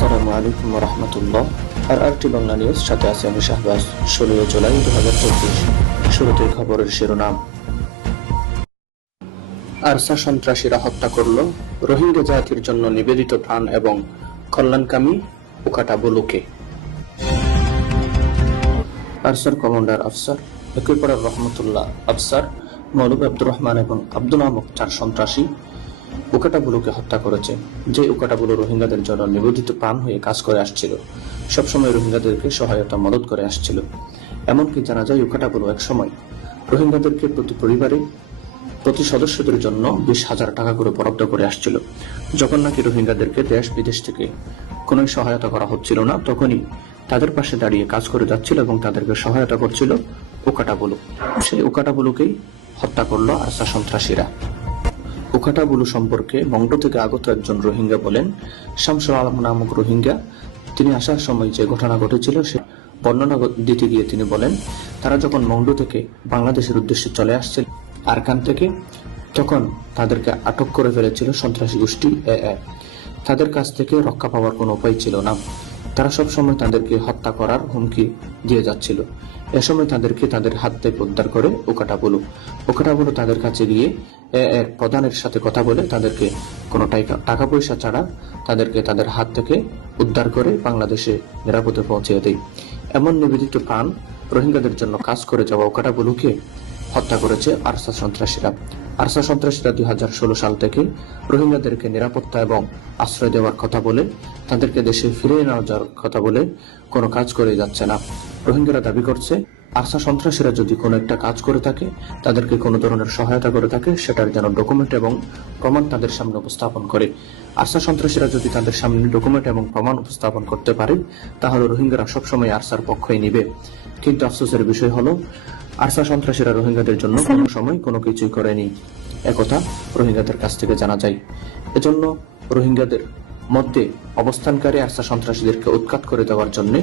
আসসালামু আলাইকুম রহমতুল্লাহ। RRT Bangla news, সাথে আছে আমি শাহবাজ। 16 জুলাই 2024। শুরুতে খবরের শিরোনাম। আরসা সন্ত্রাসীরা হত্যা করল রোহিঙ্গা জাতির জন্য নিবেদিত প্রাণ এবং কল্যাণকামী উকাটাবুলুকে। আরসার কমান্ডার আফসার একুইপাড়ার রহমতুল্লাহ আফসার, মৌলভী আব্দুর রহমান এবং আব্দুল নামক 4 সন্ত্রাসী উকাটাবুলুকে হত্যা করেছে। যে উকাটাবুলু রোহিঙ্গাদের জন্য নিবেদিত প্রাণ হয়ে কাজ করে আসছিল, সবসময় রোহিঙ্গাদেরকে সহায়তা মদত করে আসছিল। এমনকি জানা যায় উকাটাবুলু একসময় রোহিঙ্গাদেরকে প্রতি পরিবারে প্রতি সদস্যদের জন্য 20,000 টাকা করে বরাদ্দ করে আসছিল। যখন নাকি রোহিঙ্গাদেরকে দেশ বিদেশ থেকে কোনো সহায়তা করা হচ্ছিল না, তখনই তাদের পাশে দাঁড়িয়ে কাজ করে যাচ্ছিল এবং তাদেরকে সহায়তা করছিল উকাটাবুলু। সেই উকাটাবুলুকেই হত্যা করলো আরসা সন্ত্রাসীরা। উকাটাবুলু সম্পর্কে মংডু থেকে আগত একজন রোহিঙ্গা বলেন, শামসুল আলম নামক রোহিঙ্গা, তিনি আসার সময় যে ঘটনা ঘটেছিল সে বর্ণনা দিতে গিয়ে তিনি বলেন, তারা যখন মংডু থেকে বাংলাদেশের উদ্দেশ্যে চলে আসছিল আরকান থেকে, তখন তাদেরকে আটক করে ফেলেছিল সন্ত্রাসী গোষ্ঠী AA। তাদের কাছ থেকে রক্ষা পাওয়ার কোনো উপায় ছিল না। তারা সবসময় তাদেরকে হত্যা করার হুমকি দিয়ে যাচ্ছিল। এ সময় তাদেরকে তাদের হাত থেকে উদ্ধার করে উকাটাবুলু তাদের কাছে গিয়ে এর প্রধানের সাথে কথা বলে তাদেরকে কোনো টাকা পয়সা ছাড়া তাদেরকে তাদের হাত থেকে উদ্ধার করে বাংলাদেশে নিরাপদে পৌঁছে দেয়। এমন নিবেদিত প্রাণ রোহিঙ্গাদের জন্য কাজ করে যাওয়া উকাটাবুলুকে হত্যা করেছে আরসা সন্ত্রাসীরা। আরসা সন্ত্রাসীরা 2016 সাল থেকে রোহিঙ্গাদেরকে নিরাপত্তা এবং আশ্রয় দেওয়ার কথা বলে, তাদেরকে দেশে ফিরিয়ে নেওয়া যাওয়ার কথা বলে কোনো কাজ করে যাচ্ছে না। রোহিঙ্গারা দাবি করছে, আরসা সন্ত্রাসীরা যদি কোনো একটা কাজ করে থাকে, তাদেরকে কোনো ধরনের সহায়তা করে থাকে, সেটার যেন ডকুমেন্ট এবং প্রমাণ তাদের সামনে উপস্থাপন করে। আরসা সন্ত্রাসীরা যদি তাদের সামনে ডকুমেন্ট এবং প্রমাণ উপস্থাপন করতে পারে, তাহলে রোহিঙ্গারা সবসময় আরসার পক্ষই নিবে। কিন্তু আফসোসের বিষয় হলো, আরসা সন্ত্রাসীরা রোহিঙ্গাদের জন্য কোনো সময় কোনো কিছুই করেনি, একথা রোহিঙ্গাদের কাছ থেকে জানা যায়। এজন্য রোহিঙ্গাদের মধ্যে অবস্থানকারী আরসা সন্ত্রাসীদেরকে উৎখাত করে দেওয়ার জন্য